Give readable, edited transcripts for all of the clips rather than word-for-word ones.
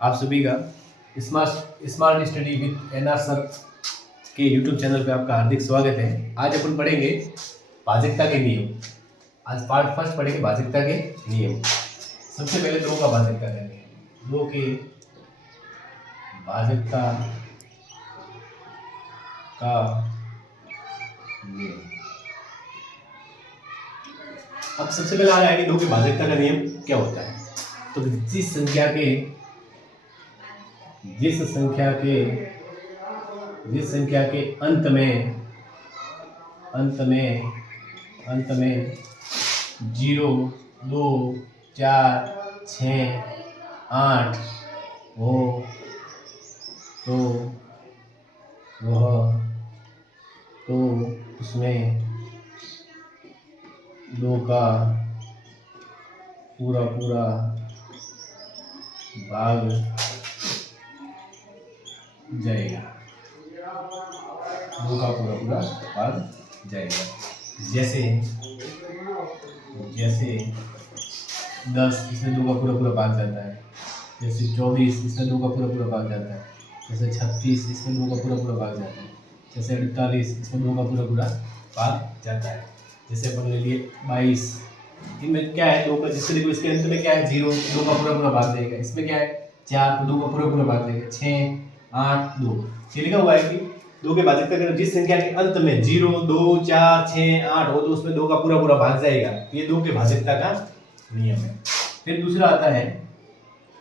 आप सभी का smart smart study with NR sir के यूट्यूब चैनल पे आपका हार्दिक स्वागत है। आज अपन पढ़ेंगे भाजकता के नियम। आज पार्ट फर्स्ट पढ़ेंगे भाजकता के नियम। सबसे पहले दो का भाजकता का नियम, दो के भाजकता का नियम। अब सबसे पहले आ रहा है कि दो के भाजकता का नियम क्या होता है। तो जिस संख्या के अंत में 0, 2, 4, 6, 8 हो तो उसमें 2 का पूरा भाग जाएगा। 2 का पूरा भाग जाएगा। जैसे 10 इसमें 2 का पूरा भाग जाता है। जैसे 24 इसमें 2 का पूरा भाग जाता है। जैसे 36 इसमें 2 का पूरा भाग जाता है। जैसे 48 इसमें 2 का पूरा भाग जाता है। जैसे अपन ले लिए 22, इनमें क्या है 2 का, जिससे देखो इसके अंत में क्या है 0, 2 का पूरा भाग जाएगा। इसमें क्या है 4, 2 का पूरा भाग जाएगा। 6, 8, 2 ये लिखा हुआ है कि 2 के भाजकता का जिस संख्या के अंत में 0, 2, 4, 6, 8 हो तो उसमें 2 का पूरा भाग जाएगा। ये 2 के भाजकता का नियम है। फिर दूसरा आता है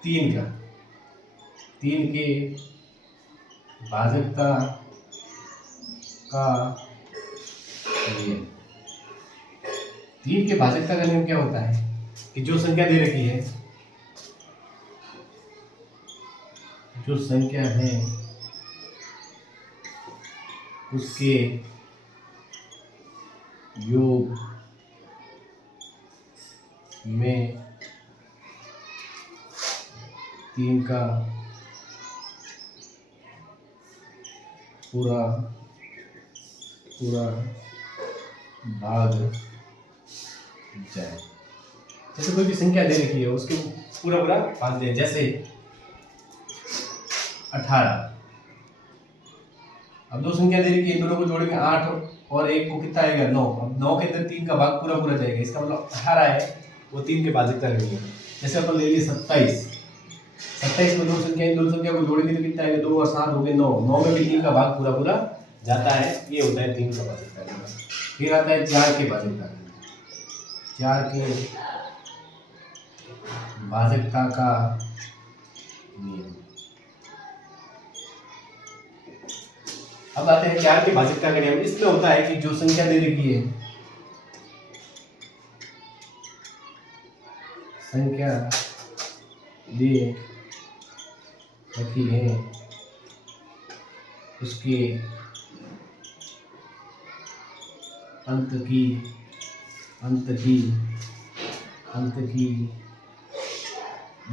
3 का। 3 के भाजकता का नियम। 3 के भाजकता का नियम क्या होता है कि जो संख्या दे रखी है, जो संख्या है उसके योग में 3 का पूरा भाग जाए। जैसे कोई भी संख्या दे रखी है उसके पूरा भाग जाए। जैसे 18, अब 2 संख्या दे रखी है, दोनों को जोड़ेंगे 8 और 1 को कितना आएगा 9। अब 9 के अंदर 3 का भाग पूरा जाएगा। इसका मतलब 18 है वो 3 के भाजकता का नियम। जैसे अपन ले लिए 27 में 2 संख्या को जोड़ेंगे तो कितना आएगा 2 और 7 हो गए 9 में भी 3 का भाग पूरा जाता है। ये होता है 3 का भाजकता का नियम। फिर आता है 4 के भाजकता का नियम। 4 के भाजकता का नियम। अब आते हैं 4 के भाजकता का नियम। इसमें होता है कि जो संख्या दे रखी है, संख्या दे रखी है उसके अंत की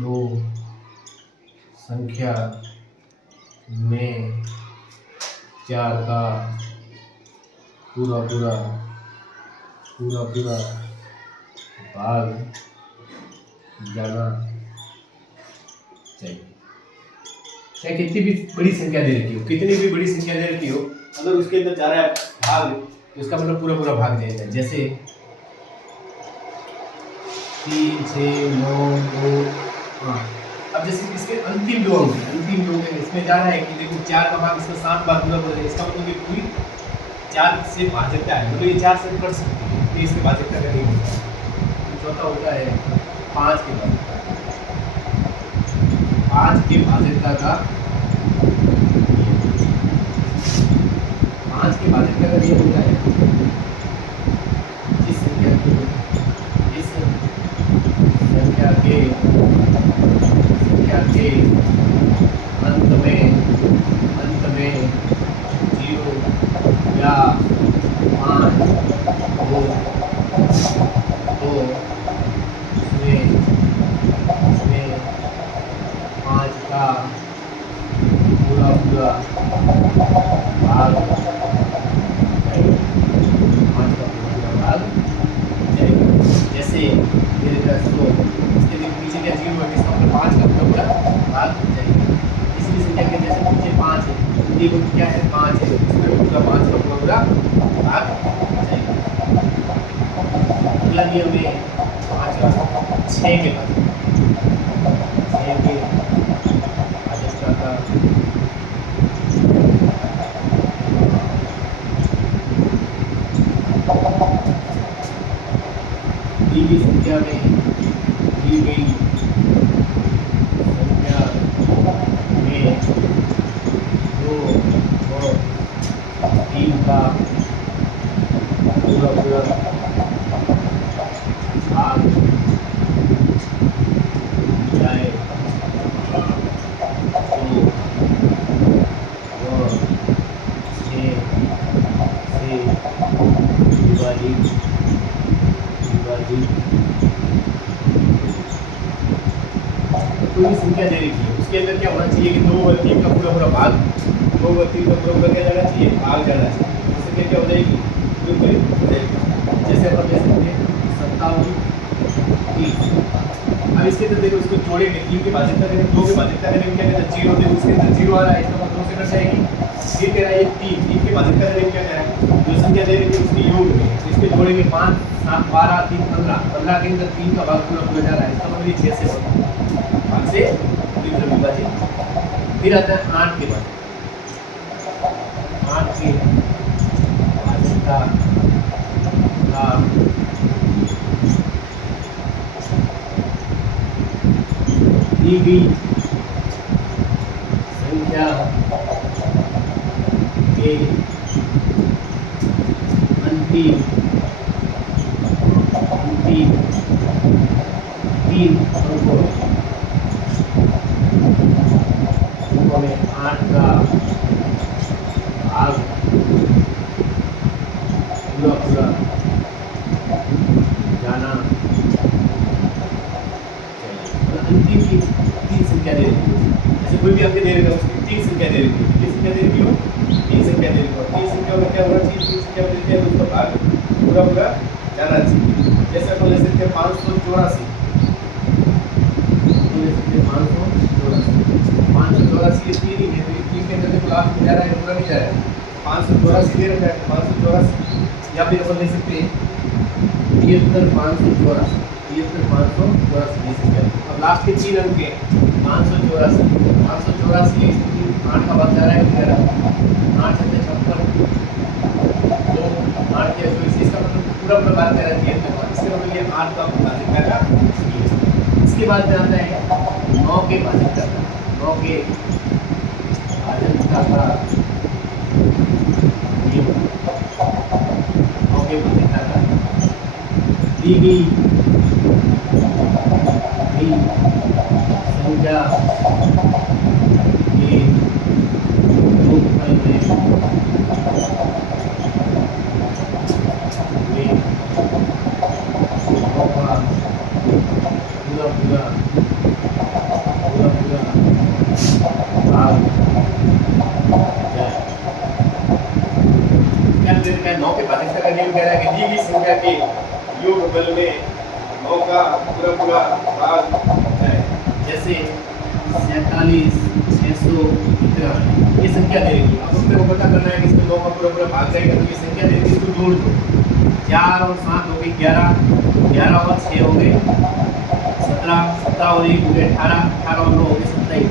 2 संख्या में 4 का पूरा भाग जाना चाहिए। चाहे कितनी भी बड़ी संख्या दे रखी हो, कितनी भी बड़ी संख्या दे रखी हो, अगर उसके अंदर जा रहा है भाग तो उसका मतलब पूरा भाग जाएगा। जैसे 3, 6, 9, 2, 8। अब जैसे इसके अंतिम 2 अंक है, इसमें जा रहा है कि देखो 4 का भाग इसमें 7 बार पूरा जाएगा। इसका मतलब ये पूरी 4 से भाजकता है, मतलब ये 4 से कट सकती है, ये इसके भाजकता का नहीं होता है। चौथा होता है 5 के भाजकता का नियम। 5 के भाजकता का नियम होता है जिस संख्या के अंत में 0 या 5 हो तो उसमें 5 का पूरा भाग जाएगा। 5 का पूरा भाग जाएगा। जैसे मेरे 10 तो इसके पीछे क्या 0 है, इसका मतलब 5 का पूरा भाग जाएगा। अंतिम अंक क्या है 5 है, इसमें पूरा 5 का पूरा भाग जाएगा। अगला नियम है 5 का 6 के भाजक, 6 के भाजक का दी गई संख्या में दी गई संख्या में 2 और 3 का पूरा पूरा भाग जाए तो वो 6 से विभाजित कोई संख्या दे रही थी, उसके अंदर क्या होना चाहिए कि 2 और 3 का पूरा पूरा भाग, 2 और 3 का पूरा पूरा क्या जाना चाहिए, भाग जाना चाहिए। उससे क्या हो जाएगी, बिल्कुल हो जाएगी। जैसे अपन ले सकते हैं 57 30। अब इसके अंदर देखो, इसको जोड़ेंगे, 3 के भाजकता करेंगे, 2 के भाजकता करेंगे, क्या कहते हैं 0, देखो उसके अंदर 0 आ रहा है, इसका मतलब 2 से कट जाएगी। फिर कह रहा है ये 3 के भाजकता करेंगे, क्या कह रहा है जो संख्या दे रही है उसके योग में, इसके जोड़ेंगे 5 7 12 3 15, 15 के अंदर 3 का भाग पूरा पूरा जा रहा है, इसका मतलब ये 6 से भाग से विभाजित। फिर आता है 8 के बाद, 8 के भाजकता का दी गई संख्या के अंतिम 3 अंकों में 8 का भाग पूरा पूरा जाना चाहिए। अंतिम की 3 संख्या दे रही है, जैसे कोई भी अंक दे रहे उसकी 3 संख्या दे रही है, कितनी संख्या दे रही हो, 3 संख्या दे रही हो। 3 संख्या में क्या होना चाहिए, 3 संख्या में देते हैं उसका भाग पूरा पूरा जाना चाहिए। जैसे अपन ले सकते हैं 584, ले सकते हैं 584 ये 3 ही है, तो 3 के अंदर देखो लास्ट में जा रहा है, पूरा नहीं जा रहा है, 584 दे रखा है 584। या फिर अपन ले सकते हैं 73 584, 73 584 ये संख्या। अब लास्ट के 3 अंक है 584, 584 8 का भाग जा रहा है, 8 से 56 2 8 के 24, इसका मतलब पूरा पूरा भाग जा रहा है 3 के बाद, इसका मतलब ये 8 का भाजकता का। इसके बाद में आता है 9 के भाजकता का, 9 के भाजकता का योग, 9 के भाजकता का दी गई संख्या के योगफल में पूरा पूरा भाग जाए। क्या दे रखा है 9 के भाजकता का नियम कह रहा है कि दी गई संख्या के योगफल में 9 का पूरा पूरा भाग जाए। जैसे 47 600 ये संख्या दे रही है, अब उसमें वो पता करना है कि इसमें 9 का पूरा पूरा भाग जाएगा, तो ये संख्या दे रही है, इसको जोड़ दो, 4 और 7 हो गई 11, 11 और 6 हो गए 17, 17 और 1 हो गए 18, 18 और 9 हो गए 27,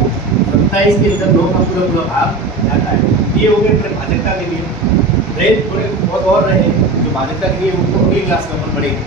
27 के अंदर 9 का पूरा पूरा भाग जाता है। ये हो गए भाजकता के लिए। रहे थोड़े बहुत और रहे जो भाजकता के लिए उनको अगली क्लास में अपन पढ़ेंगे।